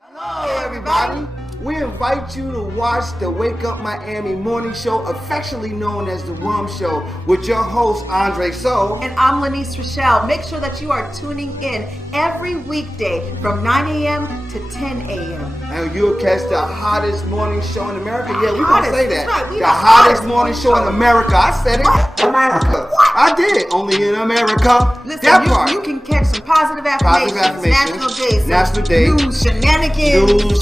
Hello, everybody. We invite you to watch the Wake Up Miami morning show, affectionately known as the WUMMS Show, with your host, Andre So. And I'm Lanice Rochelle. Make sure that you are tuning in every weekday from 9 a.m. to 10 a.m. And you'll catch the hottest morning show in America. Yeah, we're going to say that. Right. The hottest morning show in America. I said it. America. I did. Only in America. Listen, that part. You can catch some positive affirmations. National days. News,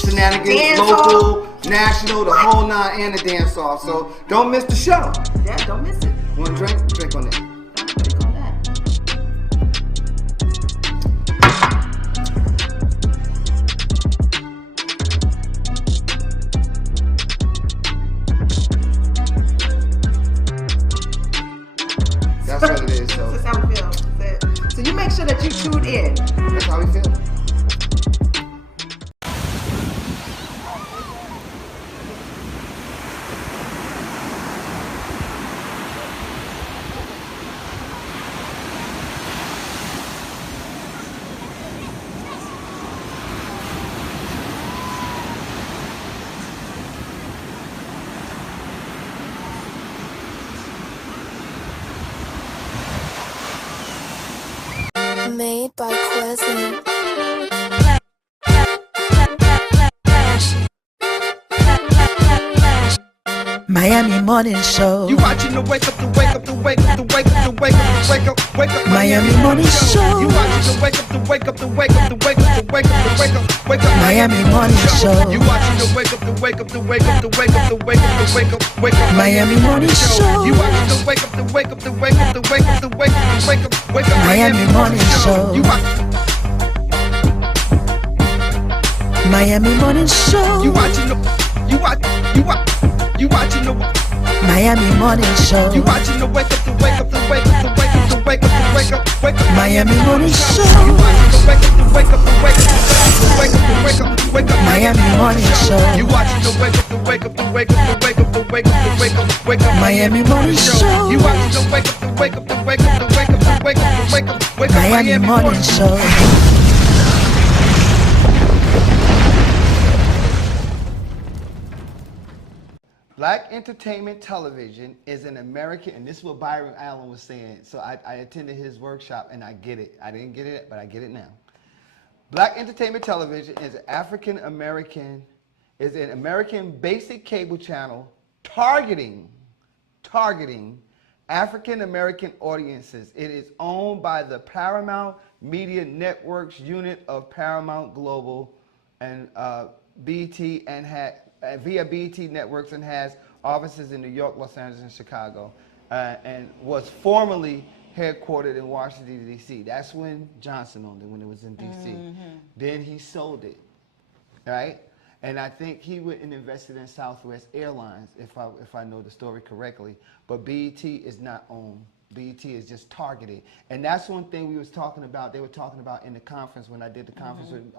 shenanigans. Local, national, the whole nine, and the dance off. So don't miss the show. Yeah, don't miss it. Want to drink? Drink on it. Drink on that. That's what it is. So that's how we feel. So you make sure that you tune in. That's how we feel. Made by Quezzy. Miami Morning Show. You watching the wake up, the wake up, the wake up, the wake up, the wake up, the wake up, wake up. Miami Morning Show. You watching the wake up, the wake up, the wake up, the wake up, the wake up, the wake up, wake up. Miami Morning Show. You watching the wake up, the wake up, the wake up, the wake up, the wake up, the wake up, wake up. Miami Morning Show. You watching the wake up, the wake up, the wake up, the wake up, the wake up, the wake up, wake up. Miami Morning Show. You Miami Morning Show. You watching the you watching the Miami Morning Show. You watching the wake up, the wake up, the wake up, the wake up, the wake up, the wake up, wake up. Miami Morning Show. You watching the wake up, the wake up, the wake up, the wake up, the wake up, the wake up. Miami Morning Show. You watching the wake up, the wake up, the wake up, the wake up, the wake up, the wake up, wake up. Miami Morning Show. You watching the wake up, the wake up, the wake up, the wake up, the wake up, the wake up, wake up. Miami Morning Show. Black entertainment television is an American, and this is what Byron Allen was saying. So I attended his workshop, and I get it. I didn't get it, but I get it now. Black entertainment television is an American basic cable channel targeting African American audiences. It is owned by the Paramount Media Networks unit of Paramount Global and BT and via BT Networks, and has offices in New York, Los Angeles, and Chicago, and was formerly headquartered in Washington, D.C. That's when Johnson owned it, when it was in D.C. Then he sold it, right? And I think he went and invested in Southwest Airlines, if I know the story correctly. But BET is not owned. BET is just targeted. And that's one thing we was talking about, they were talking about in the conference when I did the conference with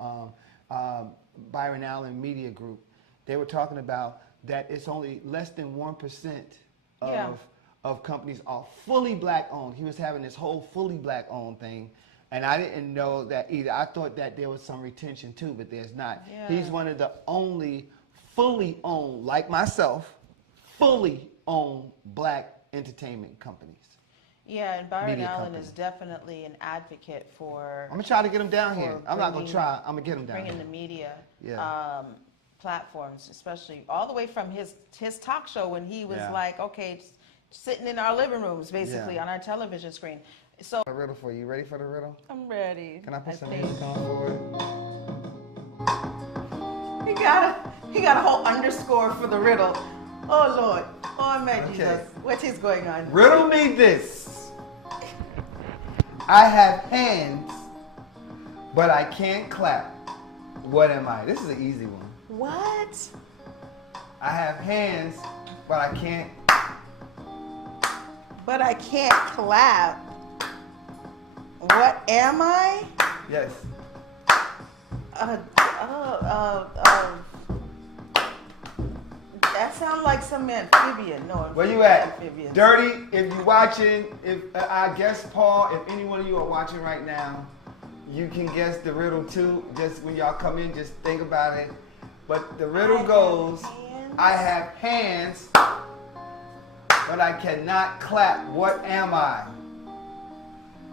Byron Allen Media Group. They were talking about that it's only less than 1% of companies are fully black owned. He was having this whole fully black owned thing, and I didn't know that either. I thought that there was some retention too, but there's not. Yeah. He's one of the only fully owned, like myself, fully owned black entertainment companies. Yeah, and Byron Allen is definitely an advocate for. I'm gonna try to get him down here. I'm not gonna try. I'm gonna get him down bringing here. The media. Yeah. Platforms, especially all the way from his talk show when he was like, okay, sitting in our living rooms, basically on our television screen. So a riddle for you. Ready for the riddle? I'm ready. Can I put some music on for it? He got a whole underscore for the riddle. Oh Lord. Oh my Jesus. What is going on? Riddle me this. I have hands, but I can't clap. What am I? This is an easy one. What? I have hands, but I can't. But I can't clap. What am I? Yes. That sounds like some amphibian. No, where you at? Amphibian. Dirty, if you're watching, if I guess Paul, if any one of you are watching right now, you can guess the riddle too. Just when y'all come in, just think about it. But the riddle goes, I have hands, but I cannot clap. What am I?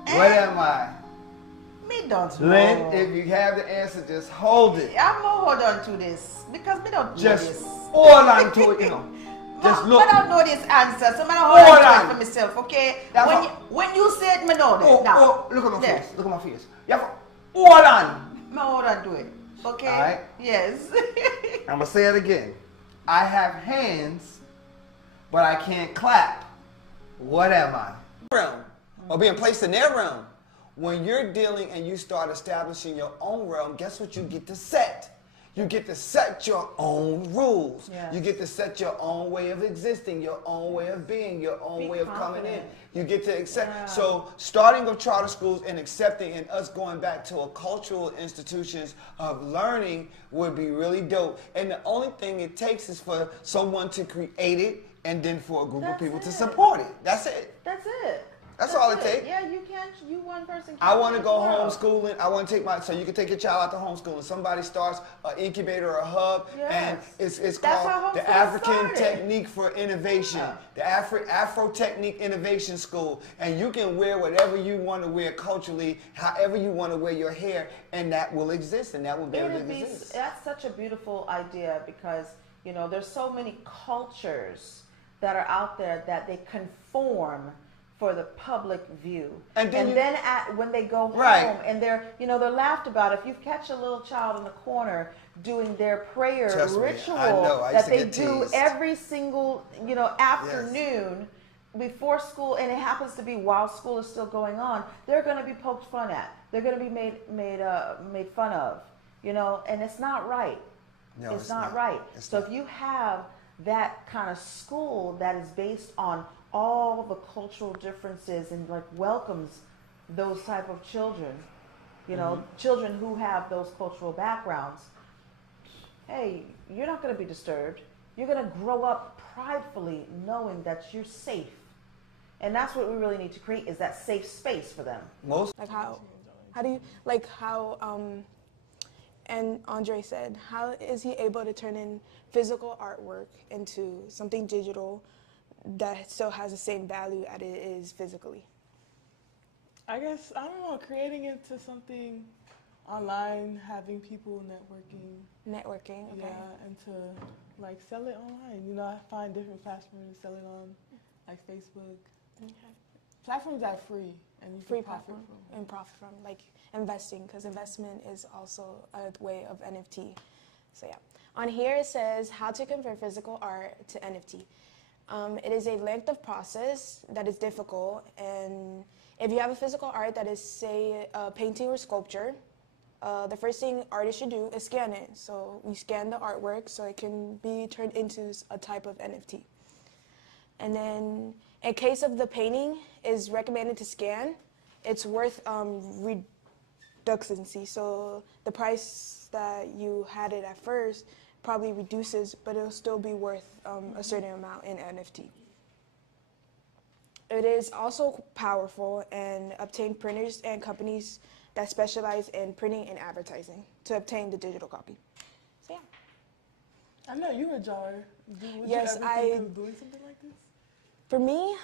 What am I? Me don't know. Lynn, if you have the answer, just hold it. I'm gonna hold on to this because me don't know Just this. hold on to it, you know. Just look. I don't know this answer, so I'm gonna hold on to on. it for myself, okay? That's When you say it, me know that. Oh, now. oh, look at my There. face. Look at my face. You have to hold on. Me hold on to it, okay? All right. Yes. I'm gonna say it again. I have hands, but I can't clap. What am I? Realm, or being placed in their realm. When you're dealing and you start establishing your own realm, guess what you get to set? You get to set your own rules. Yes. You get to set your own way of existing, your own way of being, your own way of coming in. You get to accept. Yeah. So starting with charter schools and accepting and us going back to a cultural institutions of learning would be really dope. And the only thing it takes is for someone to create it and then for a group of people to support it. That's it. That's it. That's all it takes. Yeah, you can't. You one person. I want to change go the world. homeschooling. I want to take so you can take your child out to homeschooling. Somebody starts an incubator or a hub, and Yes. it's That's called how the homeschooling African started. Technique for Innovation, the Afro Technique Innovation School, and you can wear whatever you want to wear culturally, however you want to wear your hair, and that will exist, and that will be able to exist. That's such a beautiful idea because there's so many cultures that are out there that they conform for the public view, and then when they go home and they're laughed about. If you catch a little child in the corner doing their prayer ritual that they do every single afternoon before school, and it happens to be while school is still going on, they're going to be poked fun at. They're going to be made fun of, and it's not right. No, it's not right. So if you have that kind of school that is based on all the cultural differences and welcomes those type of children, children who have those cultural backgrounds, hey, you're not going to be disturbed. You're going to grow up pridefully knowing that you're safe. And that's what we really need to create, is that safe space for them. How do you, and Andre said, how is he able to turn in physical artwork into something digital that still has the same value as it is physically? I guess, I don't know, creating it to something online, having people networking, okay. Yeah, and to sell it online. I find different platforms to sell it on, Facebook. Okay. Platforms that are free and you can profit from. Investing, because investment is also a way of NFT. So yeah. On here it says how to convert physical art to NFT. It is a length of process that is difficult, and if you have a physical art that is, say, a painting or sculpture, the first thing artists should do is scan it. So we scan the artwork so it can be turned into a type of NFT. And then in case of the painting is recommended to scan, it's worth reducency. So the price that you had it at first probably reduces, but it'll still be worth a certain amount in NFT. It is also powerful and obtain printers and companies that specialize in printing and advertising to obtain the digital copy. So yeah. I know you're a drawer. Yes, you ever think of doing something like this? For me,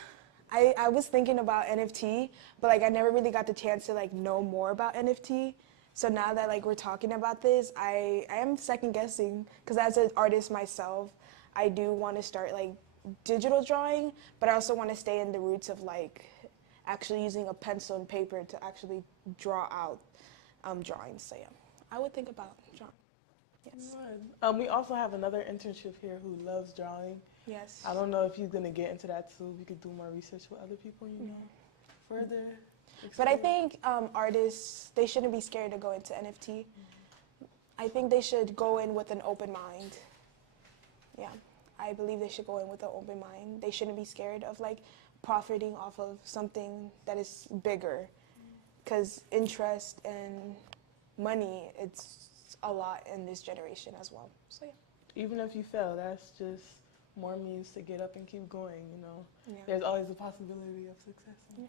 I was thinking about NFT, but I never really got the chance to know more about NFT. So now that we're talking about this, I am second guessing, because as an artist myself, I do want to start digital drawing, but I also want to stay in the roots of actually using a pencil and paper to actually draw out drawings. So yeah, I would think about drawing. Yes. Good. We also have another internship here who loves drawing. Yes. I don't know if he's gonna get into that too. We could do more research with other people, further. But I think artists, they shouldn't be scared to go into NFT. I think they should go in with an open mind. Yeah, I believe they should go in with an open mind. They shouldn't be scared of profiting off of something that is bigger, because interest and money, it's a lot in this generation as well. So yeah. Even if you fail, that's just more means to get up and keep going. Yeah. There's always a possibility of success. Yeah.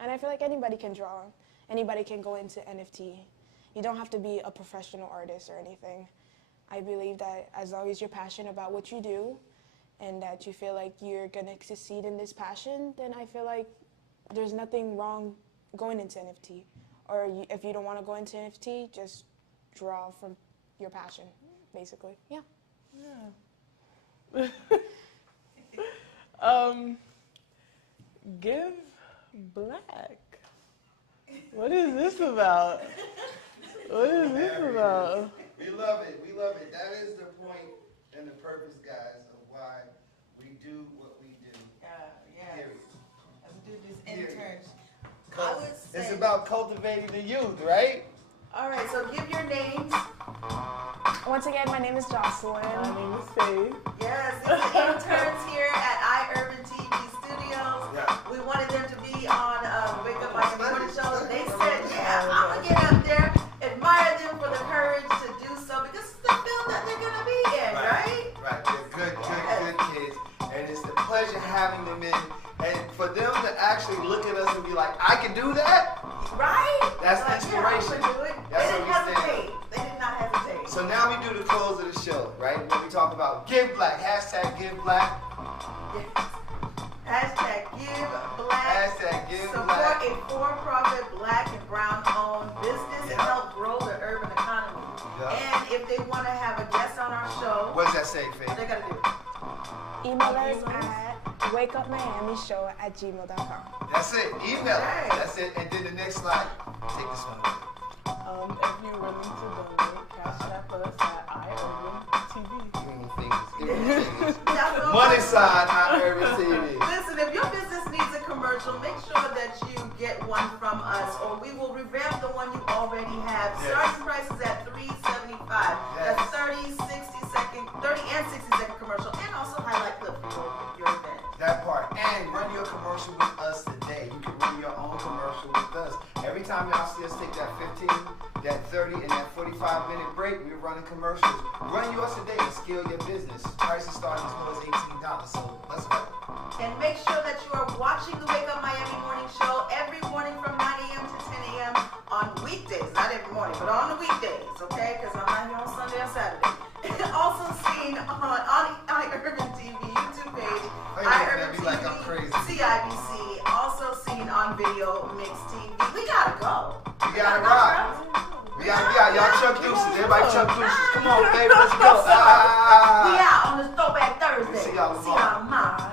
And I feel like anybody can draw. anybody can go into NFT. You don't have to be a professional artist or anything. I believe that as long as you're passionate about what you do and that you feel like you're going to succeed in this passion, then I feel like there's nothing wrong going into NFT. Or if you don't want to go into NFT, just draw from your passion, basically. Yeah. Yeah. Give black. What is this about? What is this about? We love it. We love it. That is the point and the purpose, guys, of why we do what we do. Yeah. Period. Let's do these Period. interns. I would say. It's about cultivating the youth, right? All right, so give your names. Once again, my name is Jocelyn. My name is Faye. Yes, these are interns here at iUrban TV Studios. Yeah. We wanted them to be on Wake Up My Morning Show. They said, yeah, I'm going to get up there, admire them for the courage to do so because it's the field that they're going to be in, right? Right. They're good kids. And it's a pleasure having them in. And for them to actually look at us and be like, I can do that? Right? That's like, inspiration. Yeah, I would do it. That's They didn't what we stand hesitate. They did not hesitate. So now we do the close of the show, right? When we talk about give black, hashtag give black. Yes. Hashtag give black. Hashtag give Support black. a for-profit black and brown-owned business and help grow the urban economy. Yeah. And if they want to have a guest on our show, What does that say, Faye? they got to do. Email us at wakeupmiamishow@gmail.com. That's it. Email. Okay. That's it. And then the next slide. Take this one away. If you're willing to donate, cash app us at iUrban TV. Give me fingers. Give me fingers. That's what Money I'm- sign, iUrban TV. Listen, if your business needs a commercial, make sure that you get one from us, or we will revamp the one you already have. Yes. Starting price is at $3.75. Yes. That's 30 and 60-second commercial, and also highlight clip for your event. That part. And run your commercial with us today. You can run your own commercial with us. Every time y'all see us take that 15, that 30, and that 45-minute break, we're running commercials. Run yours today and scale your business. Prices starting as low as $18. So let's go. And make sure that you are watching the Wake Up Miami Morning Show every morning from 9 a.m. to 10 a.m. on weekdays. Not every morning, but on the weekdays, okay? Because I'm not here on Sunday or Saturday. Also seen on iUrban TV YouTube page, iUrban TV, like I'm crazy. CIBC. Also seen on Video Mix TV. We gotta go. We gotta rock. We gotta, y'all Chuck Deuces. Everybody Chuck Deuces. Come on, baby, let's go. We out on this Throwback Thursday. See y'all tomorrow. tomorrow.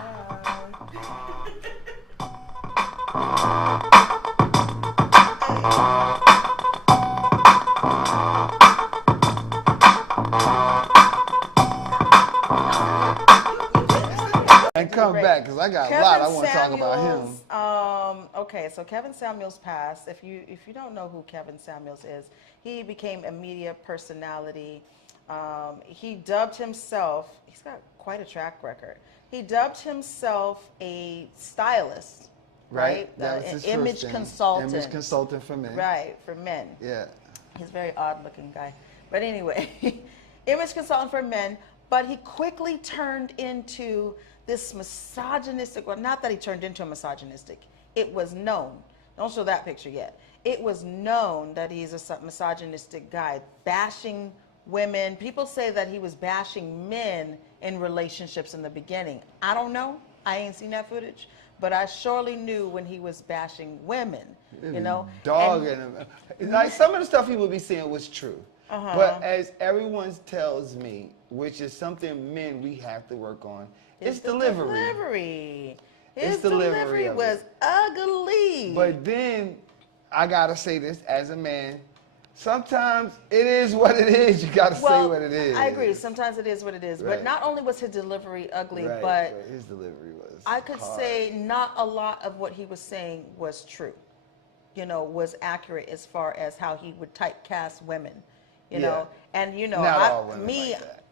And come back, because I got a lot I want to talk about him. Okay, so Kevin Samuels passed. If you don't know who Kevin Samuels is, he became a media personality. He dubbed himself, he's got quite a track record. He dubbed himself a stylist, right? That was An his image first thing. consultant. Image consultant for men. Right, for men. Yeah. He's a very odd looking guy. But anyway, image consultant for men, but he quickly turned into this misogynistic, well, not that he turned into a misogynistic, it was known. Don't show that picture yet. It was known that he's a misogynistic guy, bashing women. People say that he was bashing men in relationships in the beginning. I don't know. I ain't seen that footage. But I surely knew when he was bashing women, you know. Dog and like some of the stuff he would be saying was true. But as everyone tells me, which is something men we have to work on, it's delivery. His It's delivery delivery of was it. ugly. But then I gotta say this as a man. Sometimes it is what it is. You gotta say what it is. I agree. Sometimes it is what it is. Right. But not only was his delivery ugly, Right, but his delivery was. I could hard. say not a lot of what he was saying was true. You know, was accurate as far as how he would typecast women. You know, and you know, Not all women me, like that.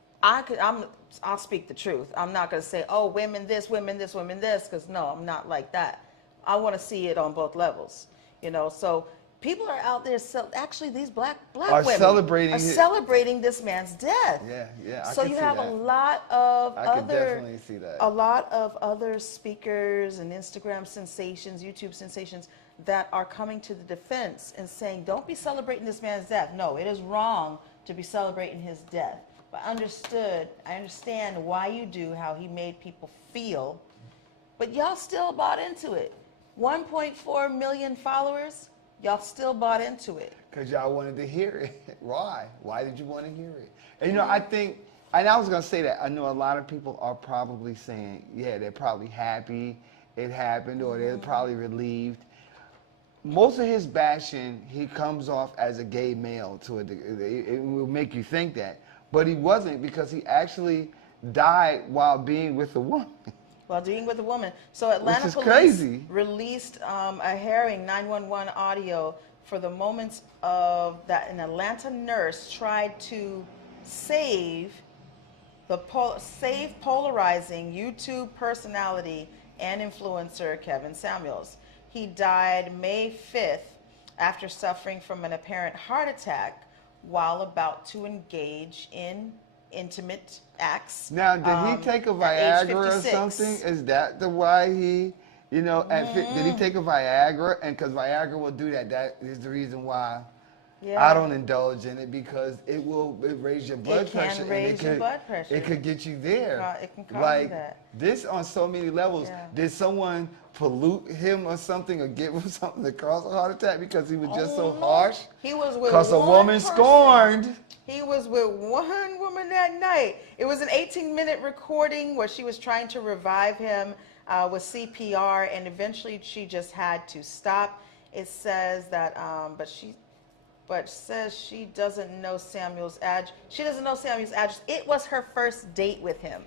I'll speak the truth. I'm not going to say, oh, women this, women this, women this, because no, I'm not like that. I want to see it on both levels, you know. So people are out there. Actually, these black Are women celebrating are it. celebrating this man's death. Yeah. I So can you see have that. a lot of I could definitely see that. a lot of other speakers and Instagram sensations, YouTube sensations that are coming to the defense and saying, don't be celebrating this man's death. No, it is wrong to be celebrating his death. But I understand why you do, how he made people feel, but y'all still bought into it. 1.4 million followers, y'all still bought into it. Because y'all wanted to hear it. Why? Why did you want to hear it? And you know, I think, and I was going to say that, I know a lot of people are probably saying, yeah, they're probably happy it happened, or they're probably relieved. Most of his bashing, he comes off as a gay male to a degree. It will make you think that. But he wasn't, because he actually died while being with a woman. While being with a woman. So Atlanta police crazy. Released a harrowing 911 audio for the moments of that an Atlanta nurse tried to save polarizing YouTube personality and influencer Kevin Samuels. He died May 5th after suffering from an apparent heart attack while about to engage in intimate acts. Now, did he take a Viagra or something? Is that the why he, you know, did he take a Viagra? And because Viagra will do that, that is the reason why I don't indulge in it, because it will raise your blood pressure. It can raise your blood pressure. It could get you there. It can cause like that. This on so many levels. Yeah. Did someone pollute him or something, or give him something to cause a heart attack because he was just so harsh? He was with because a woman scorned. He was with one woman that night. It was an 18-minute recording where she was trying to revive him with CPR, and eventually she just had to stop. It says that, but says she doesn't know Samuel's address. She doesn't know Samuel's address. It was her first date with him.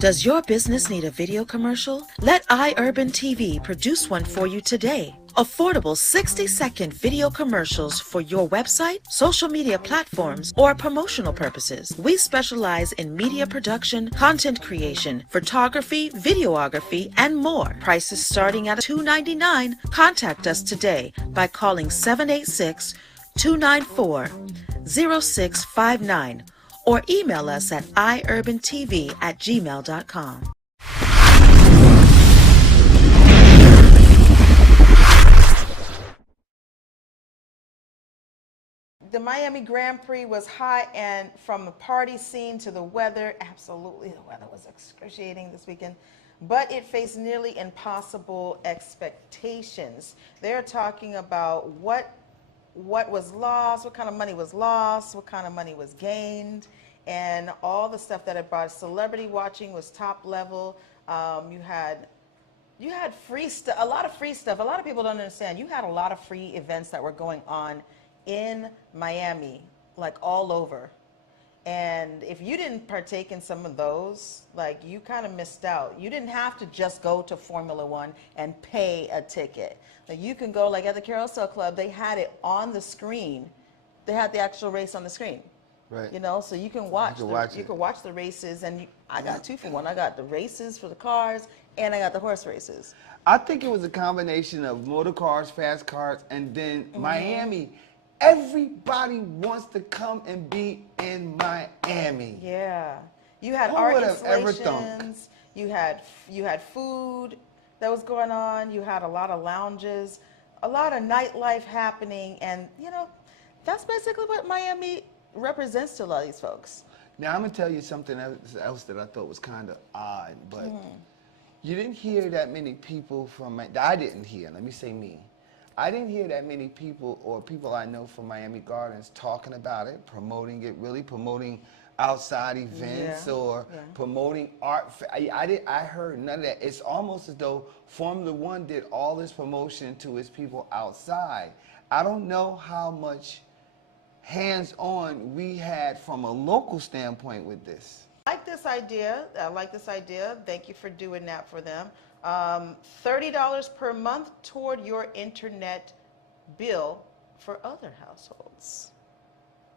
Does your business need a video commercial? Let iUrban TV produce one for you today. Affordable 60-second video commercials for your website, social media platforms, or promotional purposes. We specialize in media production, content creation, photography, videography, and more. Prices starting at $2.99. Contact us today by calling 786-294-0659 or email us at iurbantv@gmail.com. The Miami Grand Prix was hot, and from the party scene to the weather, absolutely, the weather was excruciating this weekend, but it faced nearly impossible expectations. They're talking about what what was lost, what kind of money was lost, what kind of money was gained, and all the stuff that it brought. Celebrity watching was top level. You had free stuff, a lot of free stuff. A lot of people don't understand. You had a lot of free events that were going on in Miami, like all over. And if you didn't partake in some of those, like, you kind of missed out. You didn't have to just go to Formula One and pay a ticket. Like, you can go, like at the Carousel Club, they had it on the screen. They had the actual race on the screen. Right. You know, so you can watch. You can watch the races, and I got 2 for 1. I got the races for the cars, and I got the horse races. I think it was a combination of motor cars, fast cars, and then Miami. Everybody wants to come and be in Miami. Yeah, you had Who art would have ever installations. You had food that was going on. You had a lot of lounges, a lot of nightlife happening, and you know, that's basically what Miami represents to a lot of these folks. Now I'm gonna tell you something else that I thought was kind of odd, but you didn't hear that many people from. I didn't hear. Let me say me. I didn't hear that many people or people I know from Miami Gardens talking about it, promoting it, really promoting outside events or promoting art. I heard none of that. It's almost as though Formula One did all this promotion to its people outside. I don't know how much hands-on we had from a local standpoint with this. I like this idea. I like this idea. Thank you for doing that for them. $30 per month toward your internet bill for other households.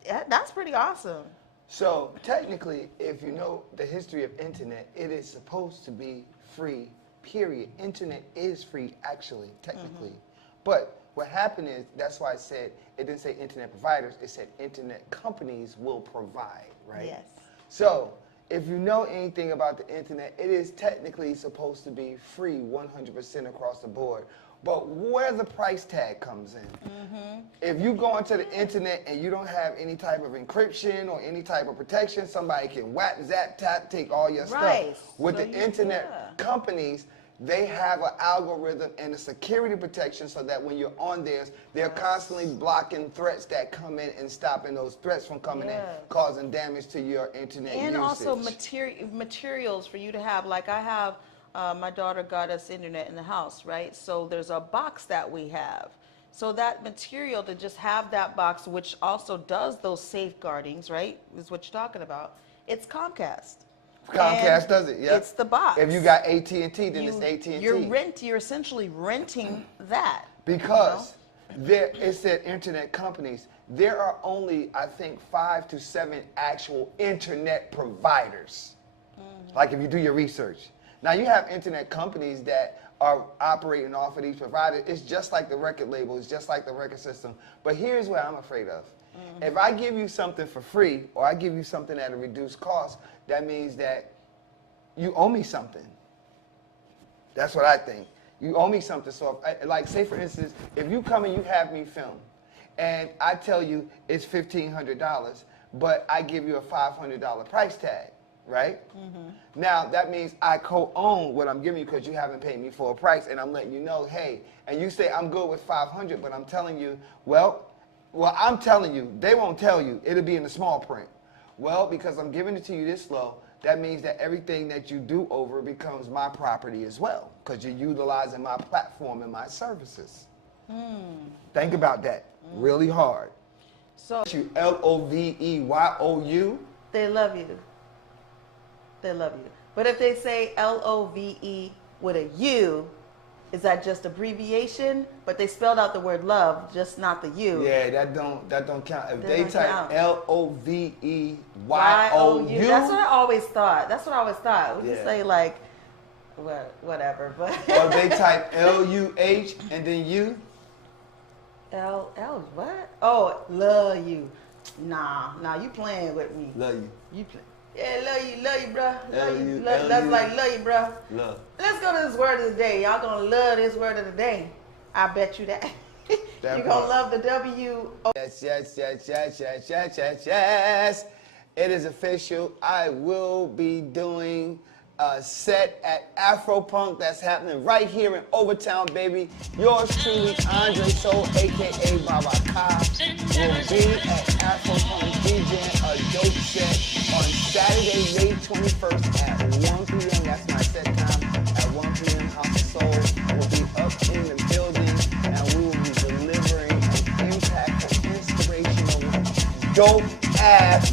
Yeah, that's pretty awesome. So technically, if you know the history of internet, it is supposed to be free, period. Internet is free, actually, technically. But what happened is, that's why I said, it didn't say internet providers, it said internet companies will provide, right? Yes. So, if you know anything about the internet, it is technically supposed to be free 100% across the board. But where the price tag comes in. If you go onto the internet and you don't have any type of encryption or any type of protection, somebody can whack, zap, tap, take all your stuff. With the internet companies, they have an algorithm and a security protection so that when you're on theirs, they're constantly blocking threats that come in and stopping those threats from coming in, causing damage to your internet and usage. Also materials for you to have. Like I have, my daughter got us internet in the house, right? So there's a box that we have. So that material, to just have that box, which also does those safeguardings, right, is what you're talking about. It's Comcast. Comcast does it, yeah. It's the box. If you got AT&T, then it's AT&T. You're essentially renting that. Because it said internet companies. There are only, I think, 5 to 7 actual internet providers. Like if you do your research. Now you have internet companies that are operating off of these providers. It's just like the record label. It's just like the record system. But here's what I'm afraid of. If I give you something for free, or I give you something at a reduced cost, that means that you owe me something. That's what I think. You owe me something. So, like, say for instance, if you come and you have me film, and I tell you it's $1,500, but I give you a $500 price tag, right? Now, that means I co-own what I'm giving you because you haven't paid me for a price, and I'm letting you know, hey, and you say I'm good with $500, but I'm telling you, well, I'm telling you, they won't tell you. It'll be in the small print. Well, because I'm giving it to you this low, that means that everything that you do over becomes my property as well, because you're utilizing my platform and my services. Think about that really hard. So you LOVEYOU. they love you. They love you. But if they say LOVE with a U, is that just abbreviation? But they spelled out the word love, just not the U. Yeah, that don't count. If they don't type count. LOVEYOU. That's what I always thought. That's what I always thought. We just say like, whatever. But or they type LUH and then you. L what? Oh, love you. Nah, you playing with me. Love you. You play. Yeah, love you, bro. Love you. Love That's you. like love you, bro. Love. Let's go to this word of the day. Y'all gonna love this word of the day. I bet you that. That You're part. gonna love the W. Yes. It is official. I will be doing set at Afropunk that's happening right here in Overtown, baby. Yours truly, Andre Soul, a.k.a. Baba Ka, will be at Afropunk DJing a dope set on Saturday, May 21st at 1 p.m. That's my set time at 1 p.m. House of Soul will be up in the building, and we will be delivering an impactful, inspirational, dope-ass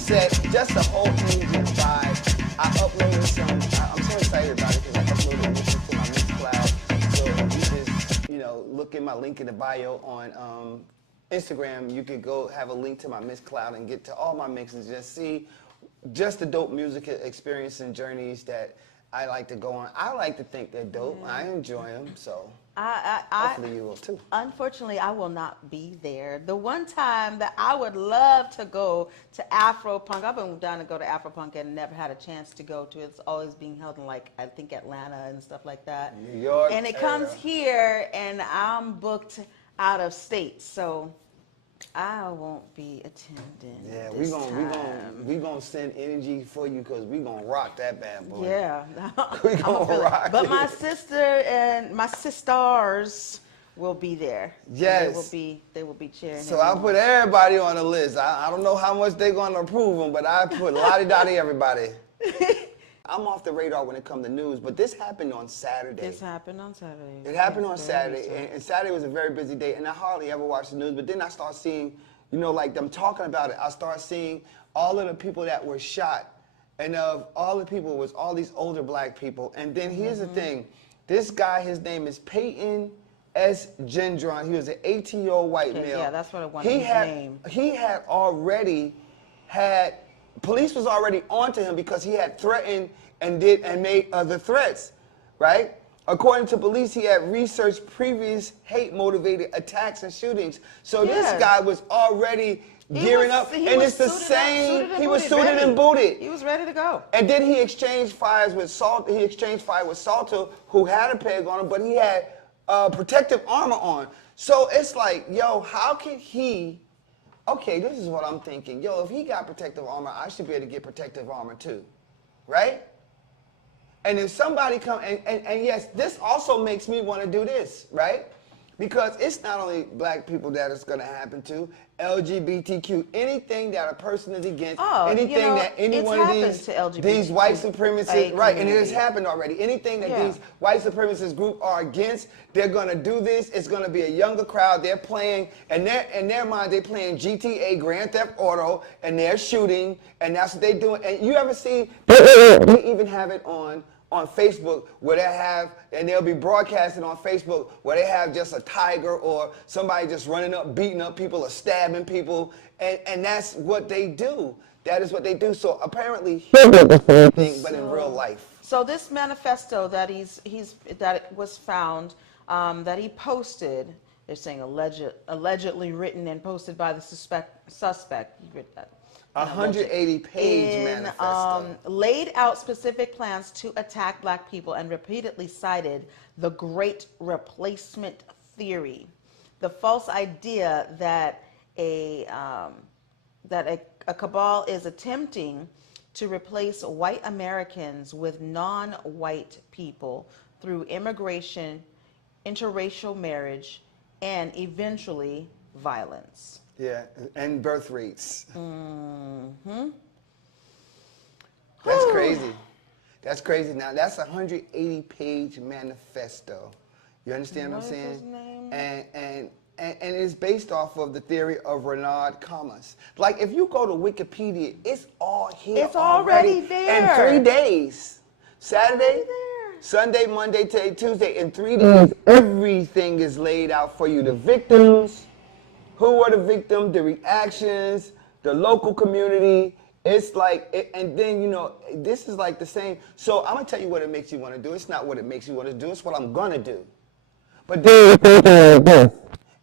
set, just a whole energy and vibe. I uploaded some, I'm so excited about it because I uploaded this to my Mixcloud. So if you just, look in my link in the bio on Instagram, you could go have a link to my Mixcloud and get to all my mixes. Just see just the dope music experience and journeys that I like to go on. I like to think they're dope. I enjoy them, so hopefully you will too. Unfortunately, I will not be there. The one time that I would love to go to Afropunk, I've been down to go to Afropunk and never had a chance to go to it. It's always being held in, like, I think Atlanta and stuff like that. New York. And it comes here, and I'm booked out of state, so I won't be attending. Yeah, we gonna send energy for you because we gonna rock that bad boy. Yeah, we gonna rock. But my sister and my sisters will be there. Yes, they will be cheering. So I put everybody on the list. I don't know how much they're gonna approve them, but I put lottie dottie everybody. I'm off the radar when it comes to news, but this happened on Saturday. This happened on Saturday. It happened on Saturday, and Saturday was a very busy day, and I hardly ever watch the news, but then I start seeing, like them talking about it, I start seeing all of the people that were shot, and of all the people was all these older black people, and then here's the thing, this guy, his name is Peyton S. Gendron, he was an 18-year-old white male. Yeah, that's what I wanted his name. He had already had, police was already onto him because he had threatened and made other threats, right? According to police, he had researched previous hate-motivated attacks and shootings. So this guy was already gearing up, and it's the same. He was suited and booted. He was ready to go. And then he exchanged fires with Salter. He exchanged fire with Salter, who had a peg on him, but he had protective armor on. So it's like, yo, how can he? Okay, this is what I'm thinking. Yo, if he got protective armor, I should be able to get protective armor too, right? And if somebody come, and yes, this also makes me want to do this, right? Because it's not only black people that it's going to happen to, LGBTQ, anything that a person is against, anything that any one of these white supremacists, right, and it has happened already. Anything that these white supremacist group are against, they're going to do this. It's going to be a younger crowd. They're playing, and in their mind, they're playing GTA, Grand Theft Auto, and they're shooting, and that's what they're doing. And you ever see, they even have it on Facebook where they have, and they'll be broadcasting on Facebook where they have just a tiger or somebody just running up, beating up people or stabbing people, and that's what they do. That is what they do. So apparently, but in real life. So this manifesto that that was found, that he posted, they're saying allegedly written and posted by the suspect. You read that. 180-page manifesto. Laid out specific plans to attack black people and repeatedly cited the Great Replacement Theory, the false idea that a cabal is attempting to replace white Americans with non-white people through immigration, interracial marriage, and eventually violence. Yeah, and birth rates. Mm-hmm. That's crazy. That's crazy. Now, that's a 180-page manifesto. You understand what I'm saying? His name? And it's based off of the theory of Renard Thomas. Like, if you go to Wikipedia, it's all here. It's already there. In 3 days. Saturday, Sunday, Monday, Tuesday. In 3 days, everything is laid out for you. The victims, who were the victim, the reactions, the local community. It's like, and then, this is like the same. So I'm going to tell you what it makes you want to do. It's not what it makes you want to do. It's what I'm going to do. But then,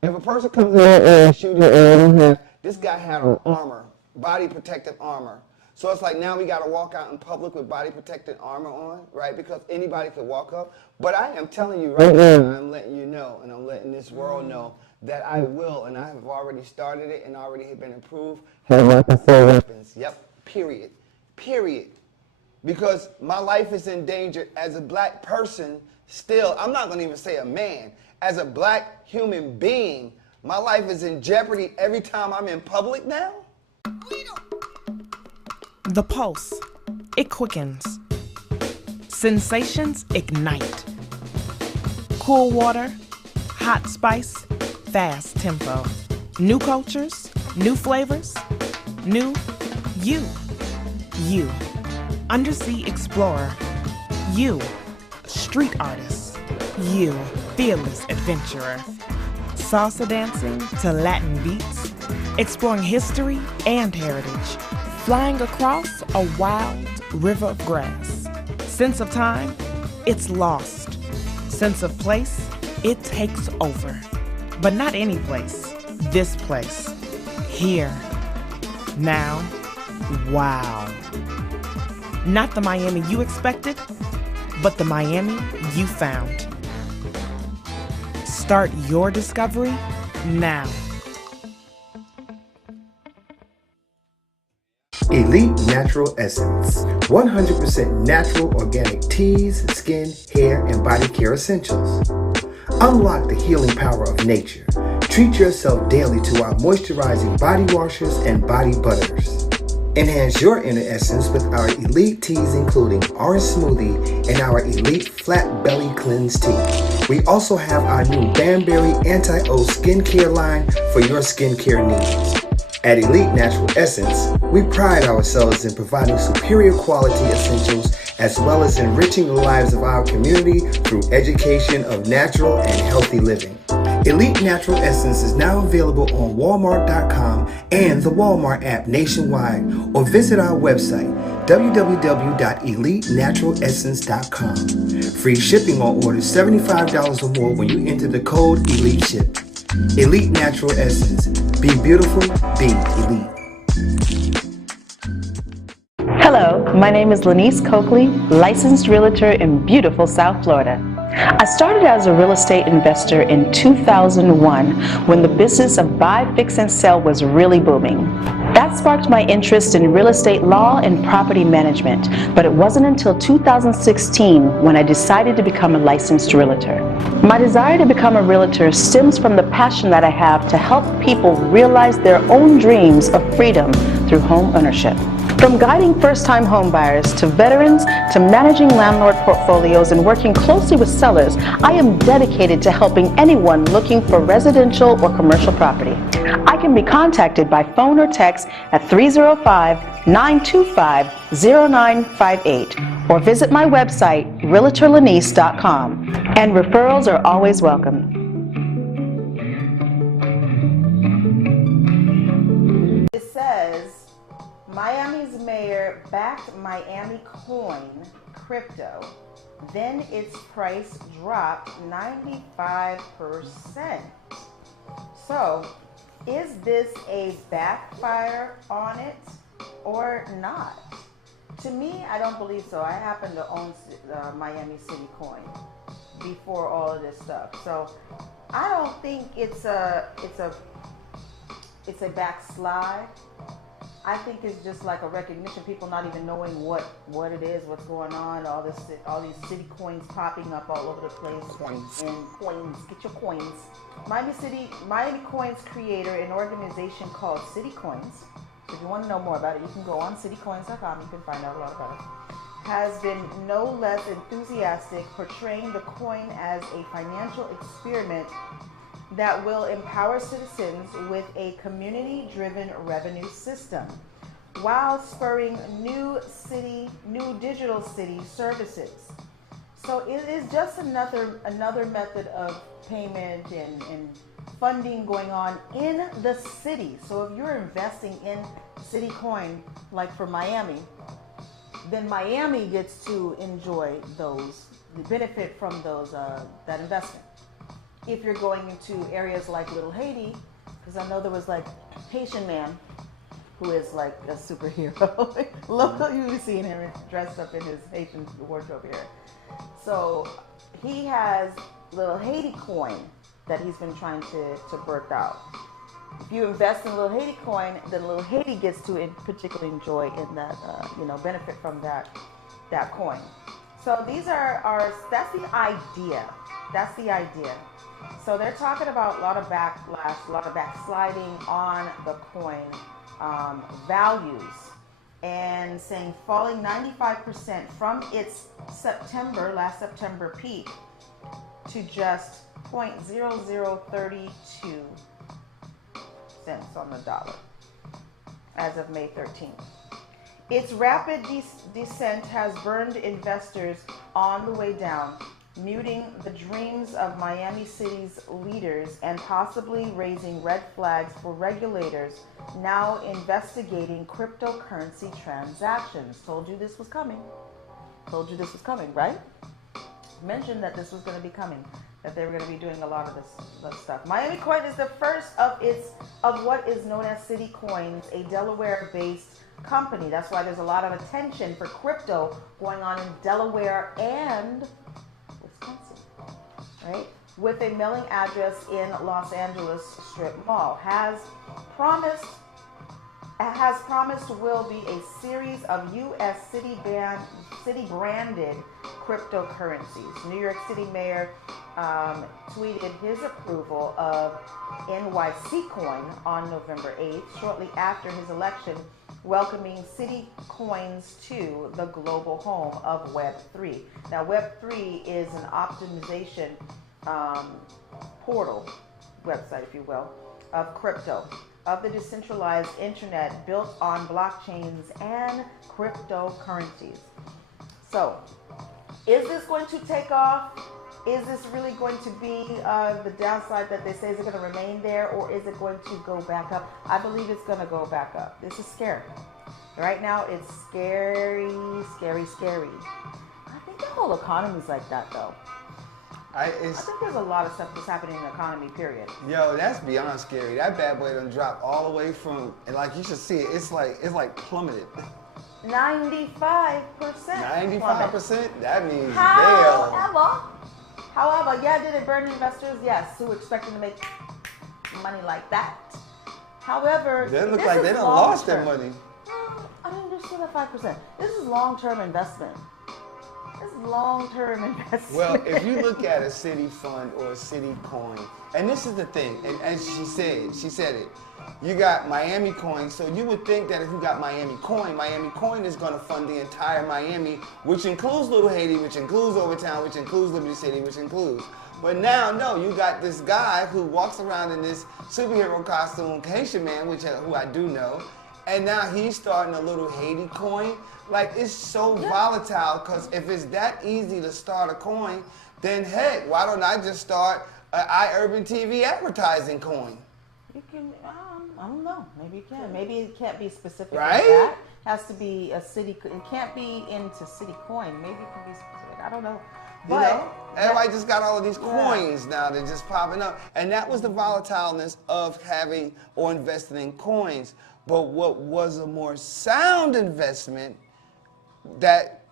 if a person comes in and shoots you, this guy had on armor, body protective armor. So it's like now we got to walk out in public with body protective armor on, right? Because anybody could walk up. But I am telling you right now, I'm letting you know, and I'm letting this world know, that I will, and I have already started it and already have been approved, have weapons. Yep, period. because my life is in danger as a black person still. I'm not gonna even say a man. As a black human being, my life is in jeopardy every time I'm in public now? The pulse, it quickens. Sensations ignite. Cool water, hot spice, fast tempo. New cultures, new flavors, new you. You, undersea explorer. You, street artist. You, fearless adventurer. Salsa dancing to Latin beats, exploring history and heritage, flying across a wild river of grass. Sense of time, it's lost. Sense of place, it takes over. But not any place, this place. Here, now, wow. Not the Miami you expected, but the Miami you found. Start your discovery now. Elite Natural Essence. 100% natural organic teas, skin, hair, and body care essentials. Unlock the healing power of nature. Treat yourself daily to our moisturizing body washes and body butters. Enhance your inner essence with our elite teas including orange smoothie and our elite flat belly cleanse tea. We also have our new Banberry Anti-O skincare line for your skincare needs. At Elite Natural Essence, we pride ourselves in providing superior quality essentials as well as enriching the lives of our community through education of natural and healthy living. Elite Natural Essence is now available on Walmart.com and the Walmart app nationwide, or visit our website www.elitenaturalessence.com. Free shipping on orders $75 or more when you enter the code ELITESHIP. Elite Natural Essence. Be beautiful, be elite. Hello, my name is Lanice Coakley, licensed realtor in beautiful South Florida. I started as a real estate investor in 2001 when the business of buy, fix, and sell was really booming. That sparked my interest in real estate law and property management, but it wasn't until 2016 when I decided to become a licensed realtor. My desire to become a realtor stems from the passion that I have to help people realize their own dreams of freedom through home ownership. From guiding first-time homebuyers to veterans to managing landlord portfolios and working closely with sellers, I am dedicated to helping anyone looking for residential or commercial property. I can be contacted by phone or text at 305-925-0958 or visit my website, realtorlanice.com, and referrals are always welcome. It says, Miami's mayor backed Miami coin crypto, then its price dropped 95%. So, is this a backfire on it or not? To me, I don't believe so. I happen to own Miami City coin before all of this stuff, so I don't think it's a backslide. I think it's just like a recognition, people not even knowing what it is, what's going on, all these city coins popping up all over the place. Coins. And coins, get your coins. Miami Coins creator, an organization called City Coins. If you want to know more about it, you can go on citycoins.com, you can find out a lot about it. Has been no less enthusiastic, portraying the coin as a financial experiment that will empower citizens with a community-driven revenue system while spurring new digital city services. So it is just another method of payment and funding going on in the city. So if you're investing in City Coin, like for Miami, then Miami gets to enjoy the benefit from that investment. If you're going into areas like Little Haiti, because I know there was like Haitian man who is like a superhero. Local, you be seeing him dressed up in his Haitian wardrobe here. So he has Little Haiti coin that he's been trying to birth out. If you invest in Little Haiti coin, then Little Haiti gets to particularly enjoy in that, benefit from that that coin. So these that's the idea. That's the idea. So they're talking about a lot of backlash, a lot of backsliding on the coin values, and saying falling 95% from its last September peak to just 0.0032 cents on the dollar as of May 13th. Its rapid descent has burned investors on the way down, muting the dreams of Miami City's leaders and possibly raising red flags for regulators now investigating cryptocurrency transactions. Told you this was coming. Told you this was coming, right? Mentioned that this was going to be coming, that they were going to be doing a lot of this stuff. Miami Coin is the first of what is known as City Coins, a Delaware-based company. That's why there's a lot of attention for crypto going on in Delaware and Wisconsin, right? With a mailing address in Los Angeles Strip Mall. Has promised will be a series of U.S. city-branded cryptocurrencies. New York City Mayor tweeted his approval of NYC Coin on November 8th, shortly after his election, welcoming City Coins to the global home of Web3. Now, Web3 is an optimization portal, website, if you will, of crypto, of the decentralized internet built on blockchains and cryptocurrencies. So, is this going to take off? Is this really going to be the downside that they say is it going to remain there, or is it going to go back up? I believe it's going to go back up. This is scary. Right now, it's scary, scary, scary. I think the whole economy is like that, though. I think there's a lot of stuff that's happening in the economy, period. Yo, that's beyond scary. That bad boy done dropped all the way from, and like you should see it, it's like plummeted. 95%. 95%? That means However, yeah, did it burn investors? Yes, who were expecting to make money like that. However, they look like they done lost their money. I mean, they're still at 5%. This is long-term investment. This is long-term investment. Well, if you look at a city fund or a city coin, and this is the thing, and as she said it, you got Miami Coin, so you would think that if you got Miami Coin is going to fund the entire Miami, which includes Little Haiti, which includes Overtown, which includes Liberty City, which includes. But now, no, you got this guy who walks around in this superhero costume, Haitian man, who I do know, and now he's starting a Little Haiti coin. Like, it's so volatile, because if it's that easy to start a coin, then heck, why don't I just start an iUrban TV advertising coin? You can, I don't know, maybe you can. Maybe it can't be specific. Right? Like that. It has to be a city, it can't be into City Coin. Maybe it can be specific, I don't know. But, you know, everybody just got all of these coins now that just popping up. And that was the volatileness of having or investing in coins. But what was a more sound investment that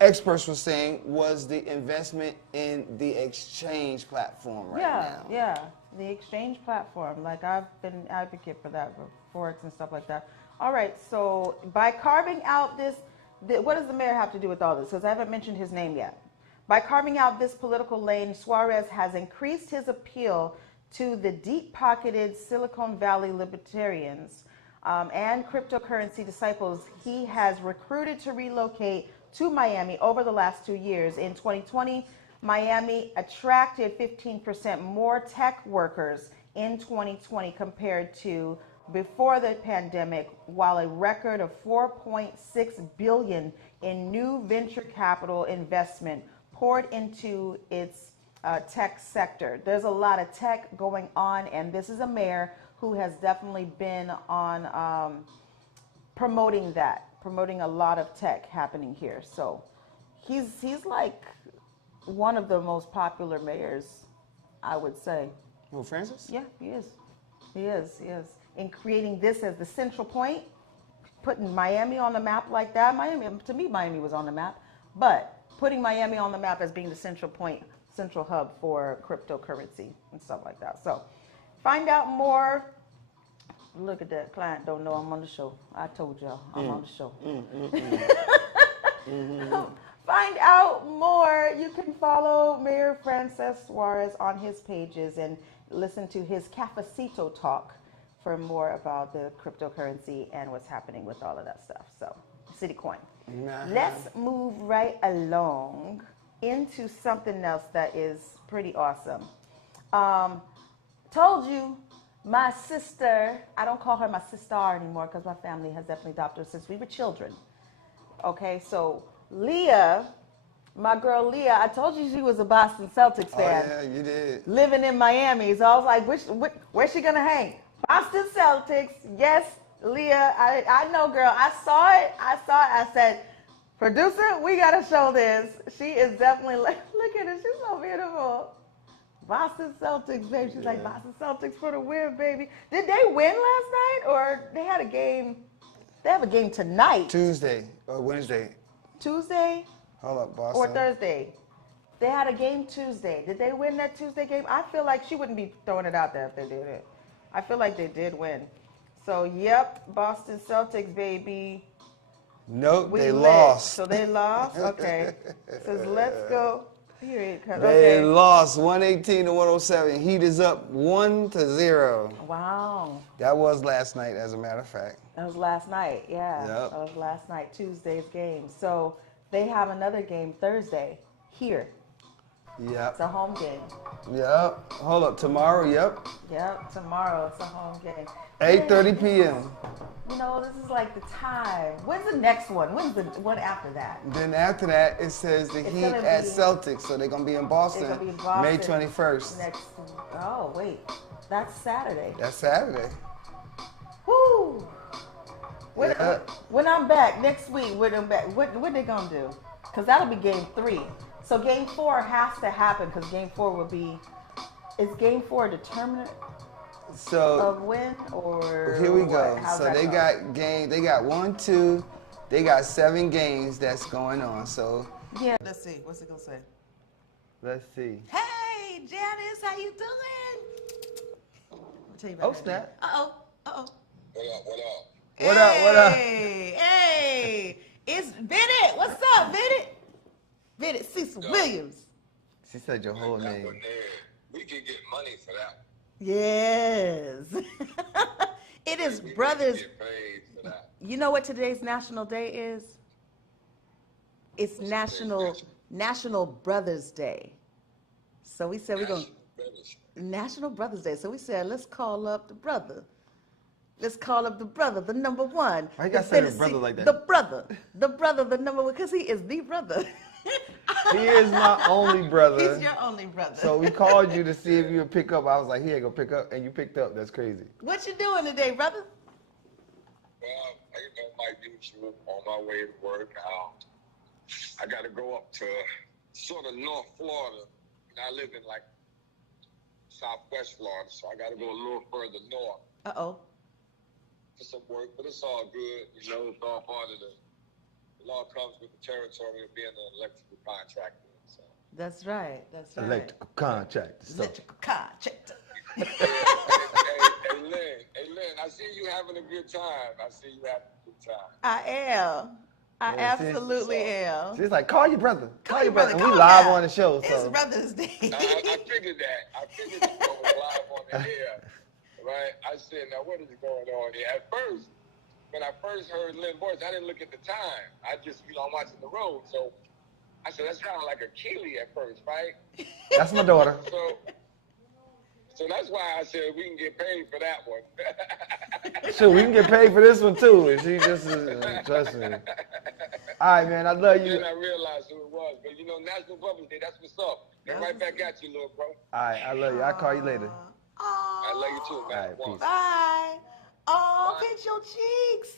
experts were saying was the investment in the exchange platform now. Yeah, the exchange platform. Like, I've been an advocate for that, for Forex and stuff like that. All right, so by carving out this, what does the mayor have to do with all this? Because I haven't mentioned his name yet. By carving out this political lane, Suarez has increased his appeal to the deep-pocketed Silicon Valley libertarians and cryptocurrency disciples he has recruited to relocate to Miami over the last 2 years. In 2020, Miami attracted 15% more tech workers in 2020 compared to before the pandemic, while a record of $4.6 billion in new venture capital investment poured into its tech sector. There's a lot of tech going on, and this is a mayor who has definitely been on promoting a lot of tech happening here. So he's like one of the most popular mayors, I would say. Well, Francis? Yeah, he is. He is. In creating this as the central point, putting Miami on the map like that. To me, Miami was on the map, but putting Miami on the map as being the central point, central hub for cryptocurrency and stuff like that. So find out more. Look at that. Client don't know I'm on the show. I told y'all I'm on the show. find out more, you can follow Mayor Frances Suarez on his pages and listen to his Cafecito talk for more about the cryptocurrency and what's happening with all of that stuff. So, City Coin. Let's move right along into something else that is pretty awesome. Told you, my sister, I don't call her my sister anymore because my family has definitely adopted her since we were children. Okay, so Leah, my girl Leah, I told you she was a Boston Celtics fan. Oh, yeah, you did. Living in Miami. So I was like, where's she going to hang? Boston Celtics. Yes, Leah, I know, girl. I saw it. I said, producer, we got to show this. She is definitely, look at her. She's so beautiful. Boston Celtics, baby. She's like, Boston Celtics for the win, baby. Did they win last night or they had a game? They have a game tonight. Tuesday or Wednesday. Tuesday? Hold up, Boston. Or Thursday. They had a game Tuesday. Did they win that Tuesday game? I feel like she wouldn't be throwing it out there if they did it. I feel like they did win. So, yep, Boston Celtics, baby. Nope, We they lit. lost. So they lost? Okay. Says, let's go. Period. They Okay. lost 118 to 107. Heat is up 1-0. Wow. That was last night, as a matter of fact. That was last night, yeah. Yep. That was last night, Tuesday's game. So they have another game Thursday here. Yep. It's a home game. Yep. Hold up. Tomorrow, yep. Yep, tomorrow it's a home game. 8:30 p.m. You know, this is like the time. When's the next one? When's the one after that? Then after that, it says the It's Heat gonna at be- Celtics, so they're gonna be in Boston, It's gonna be in Boston May 21st. Next. Oh wait, that's Saturday. That's Saturday. Woo! When, Yeah. when I'm back next week, when I'm back, what they gonna do? Because that'll be game 3. So game 4 has to happen because game 4 will be. Is game 4 a determinant So of win or? here we what? go. How's So that they go? got game. They got 1, 2. They got 7 games that's going on. So Yeah. Let's see. What's it gonna say? let's see. Hey, Janice, how you doing? I'll tell you about Oh that snap! later. Uh-oh. What up? Hey, it's Bennett. What's up, Bennett? Bennett Cecil Williams. She said your whole name. We can get money for that. Yes. It is Brothers. Get paid for that. You know what today's National Day is? It's National Brothers Day. So we said we're going to National Brothers Day. So we said let's call up the brother. Let's call up the brother, the number one. Why you gotta The say the Bennett- brother like that? The brother, the number one, because he is the brother. He is my only brother. He's your only brother. So we called you to see if you would pick up. I was like, he ain't gonna pick up, and you picked up. That's crazy. What you doing today, brother? Well, my usual on my way to work. I got to go up to sort of North Florida. I live in like Southwest Florida, so I got to go a little further north Uh-oh. for some work. But it's all good, you know. It's all part of the law comes with the territory of being an electrical contractor. So. That's right. That's right. Electrical contract. So. Electrical contractor. Hey, Lynn, I see you having a good time. I am. I Yeah, see? absolutely am. She's like, call your brother. Call your brother. And call we him live now. on the show. It's So. Brother's Day. I figured that. I figured it was live on the air. Right? I said, now what is going on here? At first, when I first heard Lynn's voice, I didn't look at the time. I just, I'm watching the road. So I said, that sounded like a Keely at first, right? That's my daughter. So that's why I said we can get paid for that one. Sure, we can get paid for this one too. If she just trust me. All right, man. I love you. Then I realized who it was. But National Brothers Day, that's what's up. And right back at you, little bro. All right, I love you. I'll call you later. I love you too, man. All right, peace. Bye. Oh, pinch your cheeks.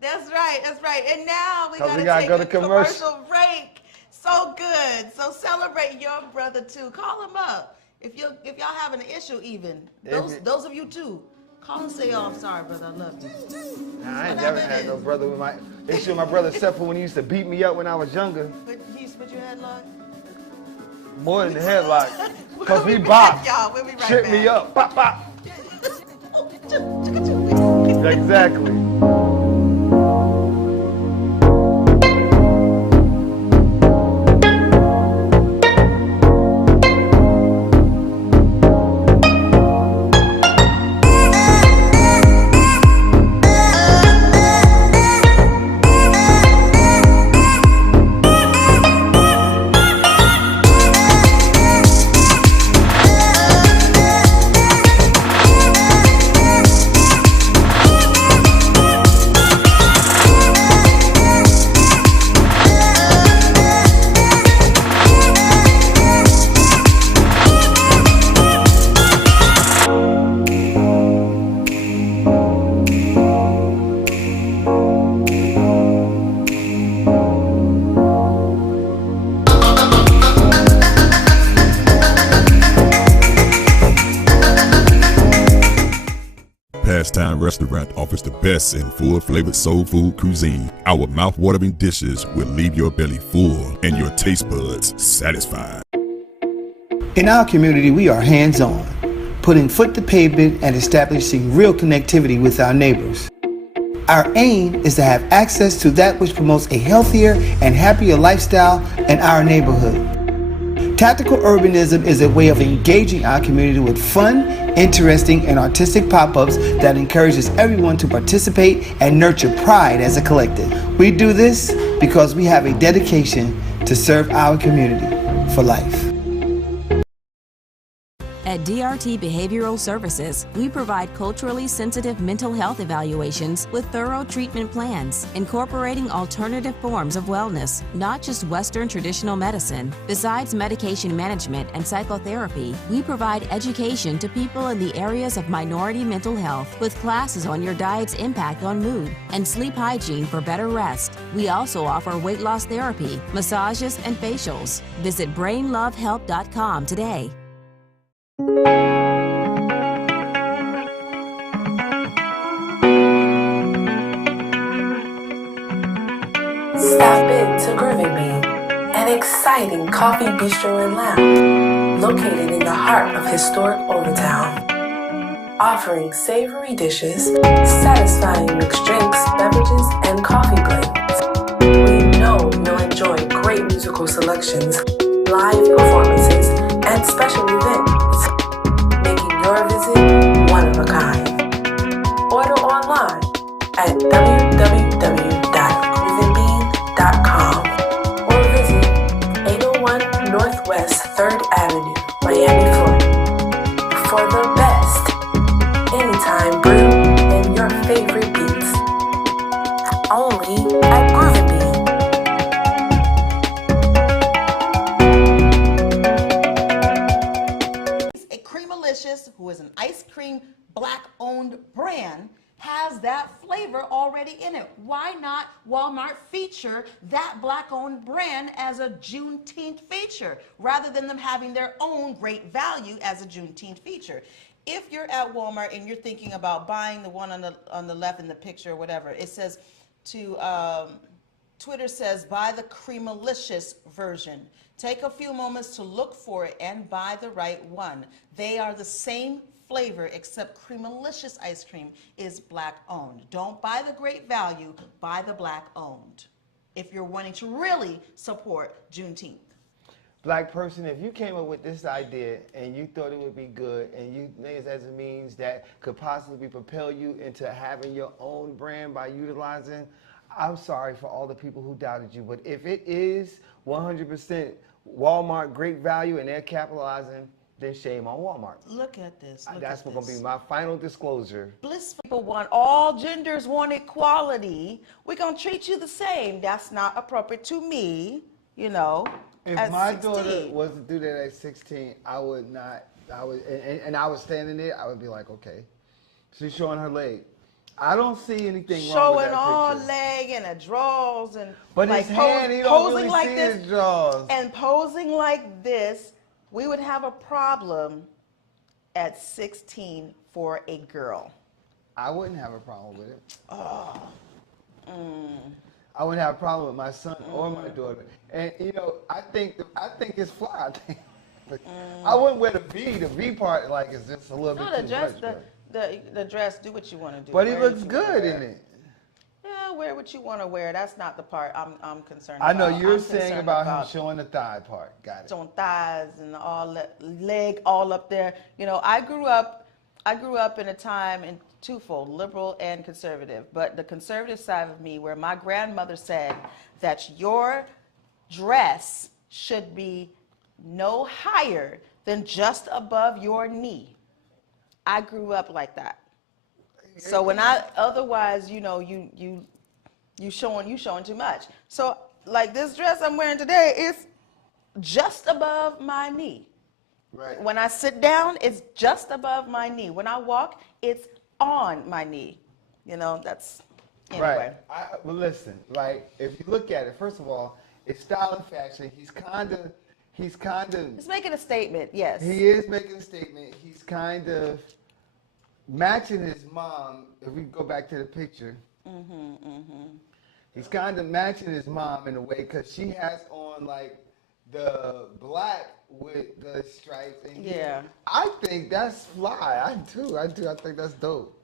That's right. That's right. And now we 'Cause gotta we gotta take go a to commercial. commercial break. So good. So celebrate your brother too. Call him up if y'all having an issue. Even those of you too. Call and say, "Oh, I'm sorry, brother. I love you." Nah, I ain't never had no brother with my issue with my brother except for when he used to beat me up when I was younger. But he used to put your headlock. More than the headlock. Cause we We'll be bop. back, y'all. We'll be right Trip back. me up. Bop, bop. Oh, Exactly. Pastime Restaurant offers the best in full-flavored soul food cuisine. Our mouth-watering dishes will leave your belly full and your taste buds satisfied. In our community, we are hands-on, putting foot to pavement and establishing real connectivity with our neighbors. Our aim is to have access to that which promotes a healthier and happier lifestyle in our neighborhood. Tactical urbanism is a way of engaging our community with fun, interesting, and artistic pop-ups that encourages everyone to participate and nurture pride as a collective. We do this because we have a dedication to serve our community for life. At DRT Behavioral Services, we provide culturally sensitive mental health evaluations with thorough treatment plans, incorporating alternative forms of wellness, not just Western traditional medicine. Besides medication management and psychotherapy, we provide education to people in the areas of minority mental health with classes on your diet's impact on mood and sleep hygiene for better rest. We also offer weight loss therapy, massages, and facials. Visit brainlovehelp.com today. Stop into Groovy Bean, an exciting coffee bistro and lounge located in the heart of historic Overtown. Offering savory dishes, satisfying mixed drinks, beverages, and coffee blends. We know you'll enjoy great musical selections, live performances, and special events, making your visit one of a kind. Order online at www.groovybean.com or visit 801 Northwest 3rd Avenue, Miami, Florida for the best anytime brew and your favorite beats. Only at Groovy Bean. A Creamalicious, who is an ice cream black-owned brand, has that flavor already in it. Why not Walmart feature that black-owned brand as a Juneteenth feature, rather than them having their own great value as a Juneteenth feature? If you're at Walmart and you're thinking about buying the one on the left in the picture or whatever, it says Twitter says buy the Creamalicious version. Take a few moments to look for it and buy the right one. They are the same flavor, except Creamalicious ice cream is black owned. Don't buy the great value, buy the black owned, if you're wanting to really support Juneteenth. Black person, if you came up with this idea and you thought it would be good and you think it as a means that could possibly propel you into having your own brand by utilizing, I'm sorry for all the people who doubted you, but if it is 100% Walmart great value and they're capitalizing, then shame on Walmart. Look at this. That's going to be my final disclosure. Bliss people want, all genders want equality. We're going to treat you the same. That's not appropriate to me, you know. If my daughter was to do that at 16, I would not, and I was standing there, I would be like, okay. She's showing her leg. I don't see anything wrong with that picture. Showing all leg and a drawers and but like his hand, he don't really like see this, his drawers. And posing like this, we would have a problem at 16 for a girl. I wouldn't have a problem with it. Oh. I wouldn't have a problem with my son or my daughter. And you know, I think it's fly. I wouldn't wear the V part like it's just a little bit too much. The dress, do what you want to do. But he looks good in it. Yeah, wear what you want to wear. That's not the part I'm concerned I about. know you're saying about him showing the thigh part. Got it. Showing thighs and all leg all up there. You know, I grew up in a time in twofold, liberal and conservative. But the conservative side of me, where my grandmother said that your dress should be no higher than just above your knee. I grew up like that. So when otherwise, you know, you showing too much. So like this dress I'm wearing today is just above my knee. Right. When I sit down, it's just above my knee. When I walk, it's on my knee. You know, that's anyway. Right. Well, listen, like if you look at it, first of all, it's style and fashion. He's making a statement, yes. He is making a statement. He's kind of matching his mom. If we go back to the picture, he's kind of matching his mom in a way because she has on like the black with the stripes. And I think that's fly. I do. I think that's dope.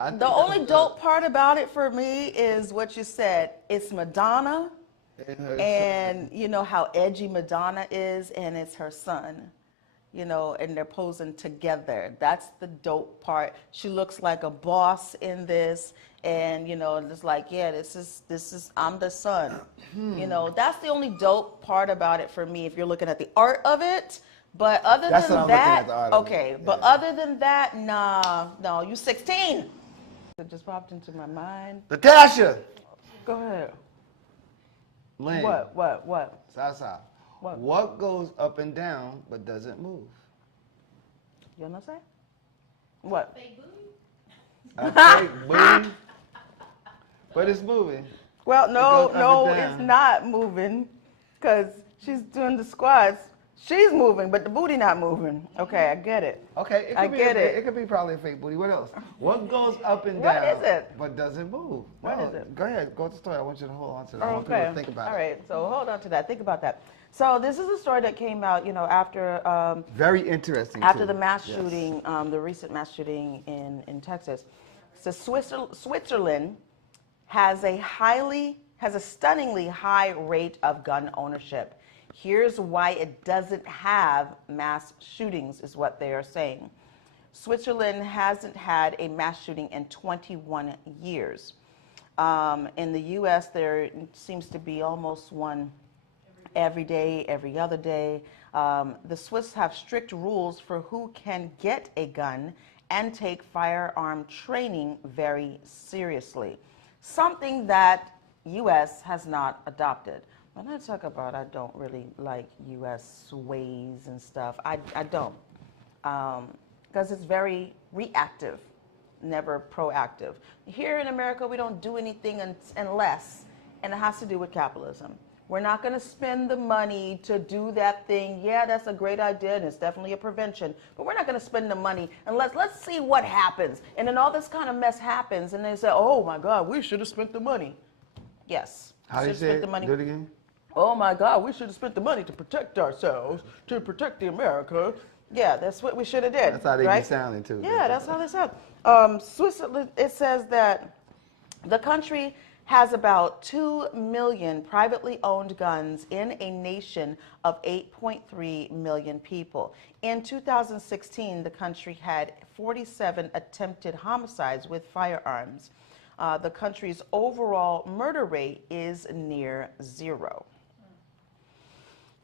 The only dope part about it for me is what you said. It's Madonna, and you know how edgy Madonna is, and it's her son, you know, and they're posing together. That's the dope part. She looks like a boss in this, and you know, it's like, yeah, this is I'm the son. You know, that's the only dope part about it for me. If you're looking at the art of it. But other than that, okay. But other than that, nah, no. You 16. It just popped into my mind. Natasha. Go ahead. Lynn. What? Sasa. What goes up and down but doesn't move? You know what I'm saying? What? Fake booty. Fake booty. But it's moving. Well, no, it's not moving, because she's doing the squats. She's moving, but the booty not moving. Okay, I get it. Okay, I get it. It could be probably a fake booty. What else? What goes up and down? What is it? But doesn't move. What is it? Go ahead. Go to the story. I want you to hold on to that. I want Okay. people to think about it. All right. So hold on to that. Think about that. So this is a story that came out, you know, after very interesting. After the mass shooting, the recent mass shooting in Texas. So Switzerland has a stunningly high rate of gun ownership. Here's why it doesn't have mass shootings, is what they are saying. Switzerland hasn't had a mass shooting in 21 years. In the U.S., there seems to be almost one every day, every other day. The Swiss have strict rules for who can get a gun and take firearm training very seriously, something that U.S. has not adopted. When I talk about I don't really like U.S. ways and stuff, I don't. Because it's very reactive, never proactive. Here in America, we don't do anything unless, and it has to do with capitalism. We're not going to spend the money to do that thing. Yeah, that's a great idea, and it's definitely a prevention. But we're not going to spend the money unless, let's see what happens. And then all this kind of mess happens, and they say, oh my God, we should have spent the money. Yes. How do you say it? Do it again? Oh my God, we should have spent the money to protect ourselves, to protect the America. Yeah, that's what we should have did. That's how they right? be sounding too. Yeah, that's how they sound. Switzerland, it says that the country has about 2 million privately owned guns in a nation of 8.3 million people. In 2016, the country had 47 attempted homicides with firearms. The country's overall murder rate is near zero.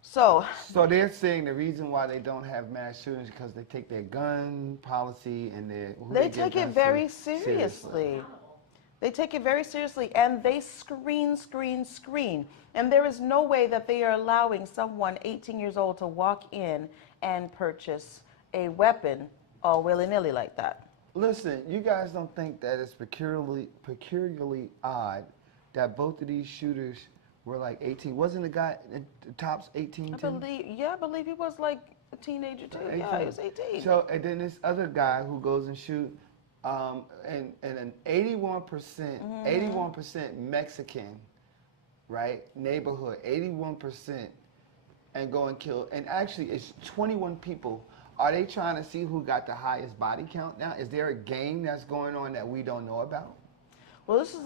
So they're saying the reason why they don't have mass shootings is because they take their gun policy and they take it very seriously. They take it very seriously, and they screen. And there is no way that they are allowing someone 18 years old to walk in and purchase a weapon all willy-nilly like that. Listen, you guys don't think that it's peculiarly odd that both of these shooters were like 18? Wasn't the guy the tops 18 too? I believe he was like a teenager too. 18. Yeah, he was 18. So, and then this other guy who goes and shoot, and an 81% Mexican, right, neighborhood, 81%, and go and kill, and actually it's 21 people. Are they trying to see who got the highest body count now? Is there a game that's going on that we don't know about? Well, this is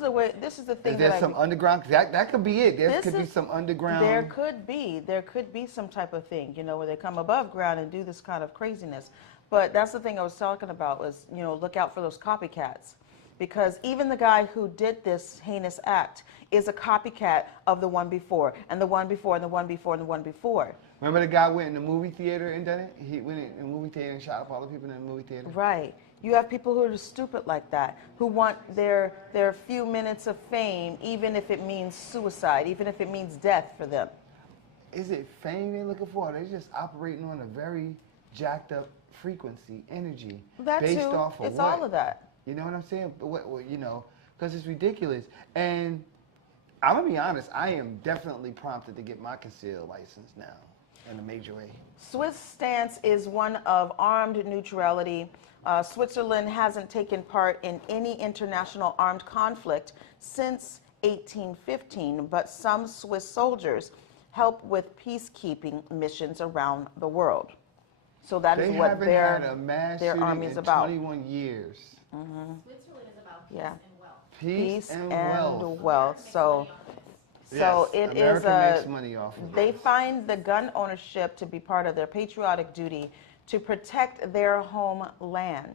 the thing. Is there some underground? That could be it. There could be some underground. There could be some type of thing, you know, where they come above ground and do this kind of craziness. But that's the thing I was talking about was, you know, look out for those copycats. Because even the guy who did this heinous act is a copycat of the one before, and the one before, and the one before, and the one before. Remember the guy went in the movie theater and done it? He went in the movie theater and shot up all the people in the movie theater? Right. You have people who are stupid like that, who want their few minutes of fame, even if it means suicide, even if it means death for them. Is it fame they're looking for? They're just operating on a very jacked up frequency, energy, based off of it's what? all of that. You know what I'm saying? You know, because it's ridiculous. And I'm going to be honest, I am definitely prompted to get my concealed license now. in a major way. Swiss stance is one of armed neutrality. Switzerland hasn't taken part in any international armed conflict since 1815, but some Swiss soldiers help with peacekeeping missions around the world. So that is what their army is about. 21 years. Mm-hmm. Switzerland is about peace Yeah. and wealth. Peace and wealth. So Yes, it America is makes money off of they it. find the gun ownership to be part of their patriotic duty to protect their homeland.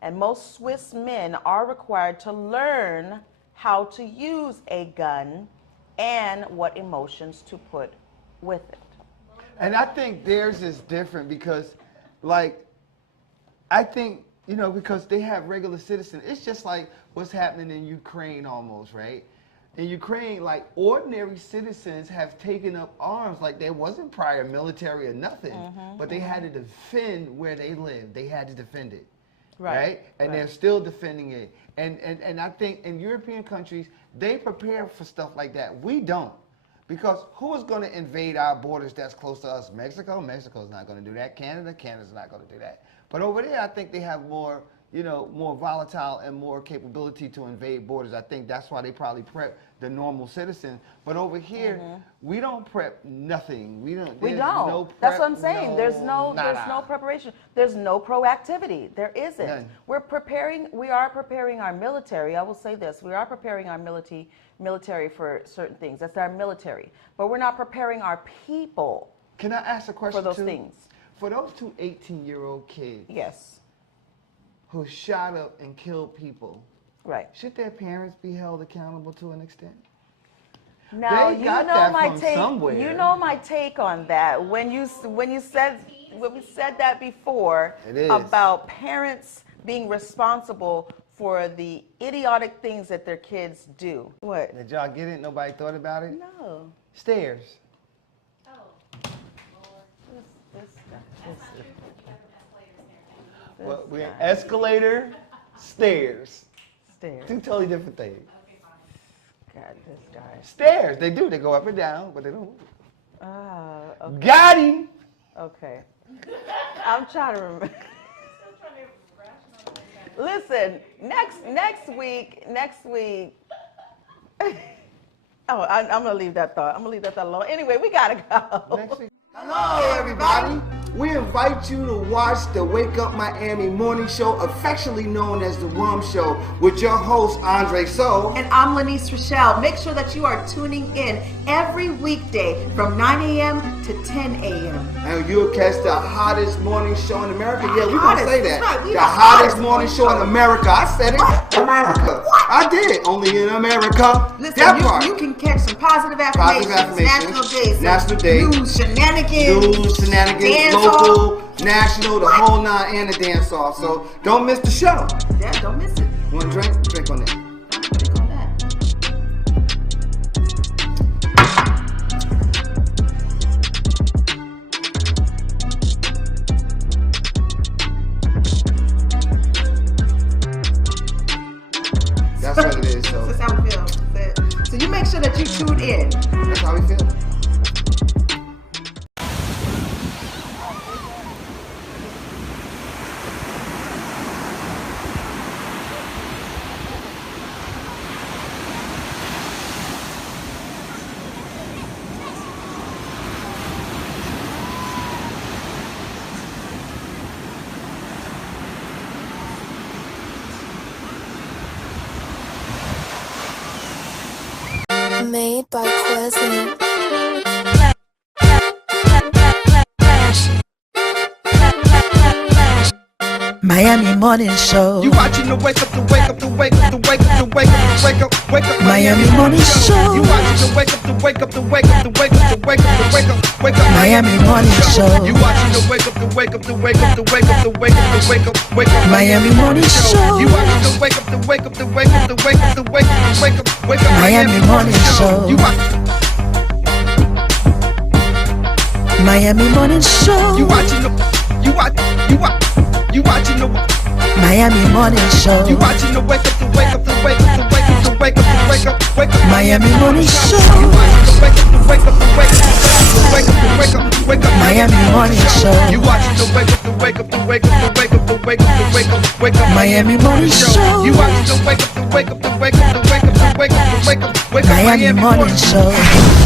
And most Swiss men are required to learn how to use a gun and what emotions to put with it. And I think theirs is different because, like, I think, you know, because they have regular citizens. It's just like what's happening in Ukraine almost, right? In Ukraine, like, ordinary citizens have taken up arms. Like, there wasn't prior military or nothing, but they had to defend where they lived. They had to defend it, right? And they're still defending it. And I think in European countries, they prepare for stuff like that. We don't. Because who is going to invade our borders that's close to us? Mexico? Mexico's not going to do that. Canada? Canada's not going to do that. But over there, I think they have more, you know, more volatile and more capability to invade borders. I think that's why they probably prep the normal citizen. But over here, we don't prep nothing. We don't. No prep, That's what I'm saying. no, There's no preparation. There's no proactivity. There isn't. None. We are preparing our military. I will say this. We are preparing our military for certain things. That's our military. But we're not preparing our people. Can I ask a question for those too? things? For those two 18-year-old kids. Yes. Who shot up and killed people. Right. Should their parents be held accountable to an extent? Now They you got know that my from take. somewhere. You know my take on that. When we said that before It is. about parents being responsible for the idiotic things that their kids do. What? Did y'all get it? Nobody thought about it? No. Stairs. Well, we're escalator, stairs. Stairs. Two totally different things. God, this guy. Stairs, they do. They go up and down, but they don't. Okay. Got him. Okay. I'm trying to remember. Listen, next week. Oh, I'm gonna leave that thought. I'm gonna leave that thought alone. Anyway, we gotta go. Next week. Hello, everybody. We invite you to watch the Wake Up Miami morning show, affectionately known as the WUMMS Show, with your host, Andre So. And I'm Lanice Rochelle. Make sure that you are tuning in every weekday from 9 a.m. to 10 a.m. And you'll catch the hottest morning show in America. Yeah, we're going to say that. Right, the hottest morning show in America. I said it. What? America. What? I did. Only in America. Listen, that part. You can catch some positive affirmations, National Day, news, shenanigans, dance local, national, the whole nine, and the dance off. So don't miss the show. Yeah, don't miss it. Want a drink? Drink on that. Drink on that. That's what it is. So That's how we feel. So you make sure that you tune in. That's how we feel. Made by Quezzy. Miami Morning Show. You watching the wake up, the wake up, the wake up, the wake up, the wake up, the wake up, wake up. Miami Morning Show. You watching the wake up, the wake up, the wake up, the wake up, the wake up, the wake up, wake up. Miami Morning Show. You watching the wake up, the wake up, the wake up, the wake up, the wake up, the wake up, wake up. Miami Morning Show. You watching the wake up, the wake up, the wake up, the wake up, the wake up, the wake up, wake up. Miami Morning Show. You watch. Miami Morning Show. You watching the. You watch. You watch. You watching the. Miami Morning Show. You watching the wake up, the wake up, the wake up, the wake up, the wake up, the wake up, wake up. Miami Morning Show. You watching the wake up, the wake up, the wake up. wake up, the wake up, the wake up Miami Morning Show. You watching the wake up, the wake up, the wake up, the wake up, the wake up, the wake up, wake up Miami Morning Show. You watching the wake up, the wake up, the wake up, the wake up, the wake up, the wake up, wake up Miami Morning Show.